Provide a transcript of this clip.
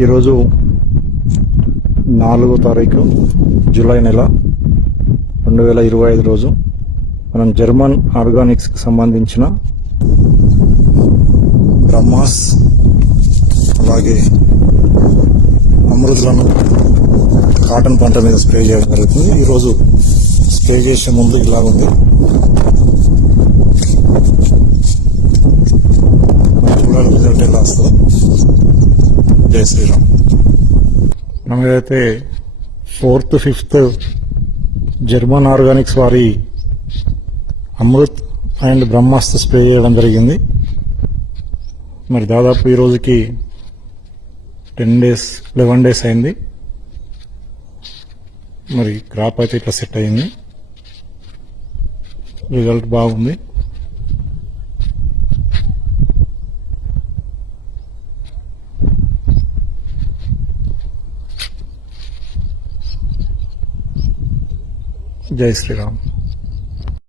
ఈరోజు 4వ తారీఖు జూలై నెల 2025 రోజు మనం జర్మన్ ఆర్గానిక్స్కి సంబంధించిన బ్రహ్మాస్ అలాగే అమృతులను కాటన్ పంట మీద స్ప్రే చేయడం జరుగుతుంది. ఈరోజు స్ప్రే చేసే ముందు ఇలా ఉంది. చూడాలి రిజల్ట్ ఎలా వస్తుందో. జై శ్రీరామ్. మనం ఏదైతే 4th 5th జర్మన్ ఆర్గానిక్స్ వారి అమృత్ అండ్ బ్రహ్మాస్త్ర స్ప్రే చేయడం జరిగింది. మరి దాదాపు ఈ రోజుకి 10 days 11 days అయింది. మరి క్రాప్ అయితే ఇట్లా సెట్ అయింది. రిజల్ట్ బాగుంది. జై శ్రీరామ్.